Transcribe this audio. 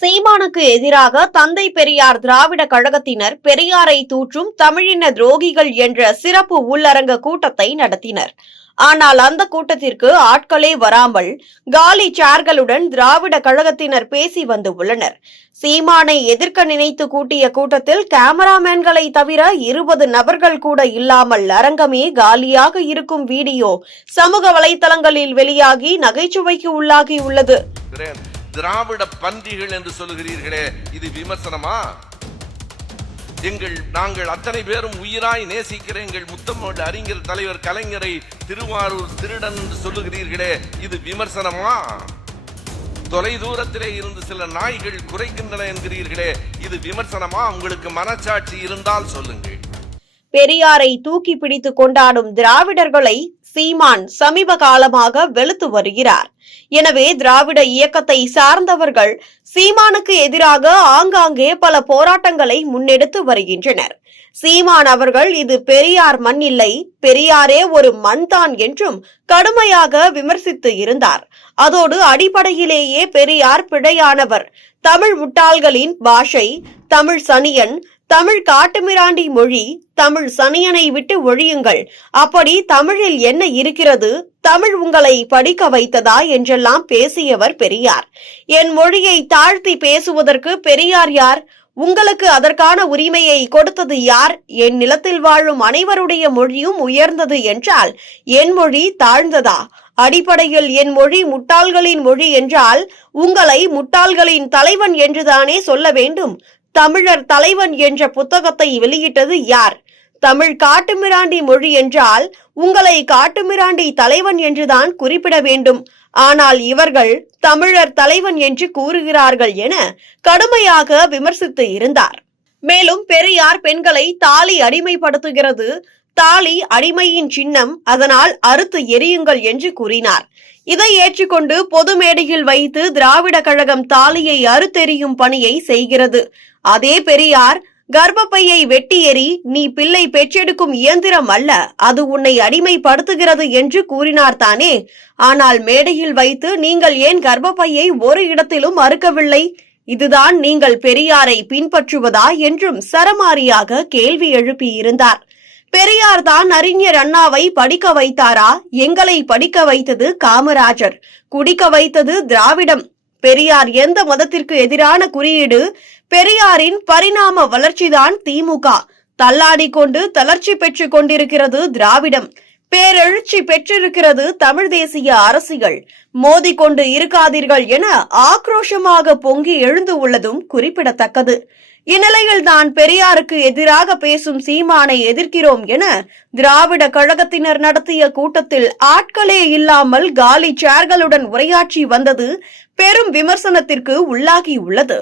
சீமானுக்கு எதிராக தந்தை பெரியார் திராவிட கழகத்தினர் பெரியாரை தூற்றும் தமிழின துரோகிகள் என்ற சிறப்பு உள்ளரங்க கூட்டத்தை நடத்தினர். ஆனால் அந்த கூட்டத்திற்கு ஆட்களே வராமல் காலி சேர்களுடன் திராவிட கழகத்தினர் பேசி வந்து உள்ளனர். சீமானை எதிர்க்க நினைத்து கூட்டிய கூட்டத்தில் கேமராமேன்களை தவிர இருபது நபர்கள் கூட இல்லாமல் அரங்கமே காலியாக இருக்கும் வீடியோ சமூக வலைதளங்களில் வெளியாகி நகைச்சுவைக்கு உள்ளாகியுள்ளது. உள்ளது திராவிட பன்றிகள் என்று சொல்லுகிறீர்களே இது விமர்சனமா? எங்கள் நாங்கள் அத்தனை பேரும் உயிராய் நேசிக்கிற எங்கள் முத்தமிழ் அறிஞர் தலைவர் கலைஞரை திருவாரூர் திருடன் என்று சொல்லுகிறீர்களே இது விமர்சனமா? தொலை தூரத்திலே இருந்து சில நாய்கள் குறைக்கின்றன என்கிறீர்களே இது விமர்சனமா? உங்களுக்கு மனச்சாட்சி இருந்தால் சொல்லுங்கள். பெரியாரை தூக்கி பிடித்து கொண்டாடும் திராவிடர்களை சீமான் சமீப காலமாக வெளுத்து வருகிறார். எனவே திராவிட இயக்கத்தை சார்ந்தவர்கள் சீமானுக்கு எதிராக ஆங்காங்கே பல போராட்டங்களை முன்னெடுத்து வருகின்றனர். சீமான் அவர்கள் இது பெரியார் மண் இல்லை பெரியாரே ஒரு மண்தான் என்றும் கடுமையாக விமர்சித்து இருந்தார். அதோடு அடிப்படையிலேயே பெரியார் பிழையானவர். தமிழ் முட்டாள்களின் பாஷை தமிழ் சனியன் தமிழ் காட்டுமிராண்டி மொழி தமிழ் சனியனை விட்டு ஒழியுங்கள். அப்படி தமிழில் என்ன இருக்கிறது? தமிழ் உங்களை படிக்க வைத்ததா என்றெல்லாம் பேசியவர் பெரியார். என் மொழியை தாழ்த்தி பேசுவதற்கு பெரியார் யார்? உங்களுக்கு அதற்கான உரிமையை கொடுத்தது யார்? என் நிலத்தில் வாழும் அனைவருடைய மொழியும் உயர்ந்தது என்றால் என் மொழி தாழ்ந்ததா? அடிப்படையில் என் மொழி முட்டாள்களின் மொழி என்றால் உங்களை முட்டாள்களின் தலைவன் என்றுதானே சொல்ல வேண்டும். தமிழர் தலைவன் என்ற புத்தகத்தை வெளியிட்டது யார்? தமிழ் காட்டுமிராண்டி மொழி என்றால் உங்களை காட்டுமிராண்டி தலைவன் என்றுதான் குறிப்பிட வேண்டும். ஆனால் இவர்கள் தமிழர் தலைவன் என்று கூறுகிறார்கள் என கடுமையாக விமர்சித்து இருந்தார். மேலும் பெரியார் பெண்களை தாலி அடிமைப்படுத்துகிறது. தாலி அடிமையின் சின்னம் அதனால் அறுத்து எரியுங்கள் என்று கூறினார். இதை ஏற்றுக்கொண்டு பொது மேடையில் வைத்து திராவிட கழகம் தாலியை அறுத்தெறியும் பணியை செய்கிறது. அதே பெரியார் கர்ப்பப்பையை வெட்டி எறி நீ பிள்ளை பெற்றெடுக்கும் இயந்திரம் அல்ல அது உன்னை அடிமைப்படுத்துகிறது என்று கூறினார் தானே. ஆனால் மேடையில் வைத்து நீங்கள் ஏன் கர்ப்பப்பையை ஒரு இடத்திலும் அறுக்கவில்லை? இதுதான் நீங்கள் பெரியாரை பின்பற்றுவதா? என்றும் சரமாரியாக கேள்வி எழுப்பியிருந்தார். பெரியார் தான் அறிஞர் அண்ணாவை படிக்க வைத்தாரா? எங்களை படிக்க வைத்தது காமராஜர். குடிக்க வைத்தது திராவிடம். பெரியார் எந்த மதத்திற்கு எதிரான குறியீடு? பெரியாரின் பரிணாம வளர்ச்சிதான் திமுக. தள்ளாடி கொண்டு தளர்ச்சி பெற்றுக் கொண்டிருக்கிறது திராவிடம். பேரெழுச்சி பெற்றிருக்கிறது தமிழ் தேசிய அரசியல். மோதிக்கொண்டு இருக்காதீர்கள் என ஆக்ரோஷமாக பொங்கி எழுந்து உள்ளதும் குறிப்பிடத்தக்கது. இந்நிலையில் தான் பெரியாருக்கு எதிராக பேசும் சீமானை எதிர்க்கிறோம் என திராவிட கழகத்தினர் நடத்திய கூட்டத்தில் ஆட்களே இல்லாமல் காலி சேர்களுடன் உரையாற்றி வந்தது பெரும் விமர்சனத்திற்கு உள்ளாகியுள்ளது.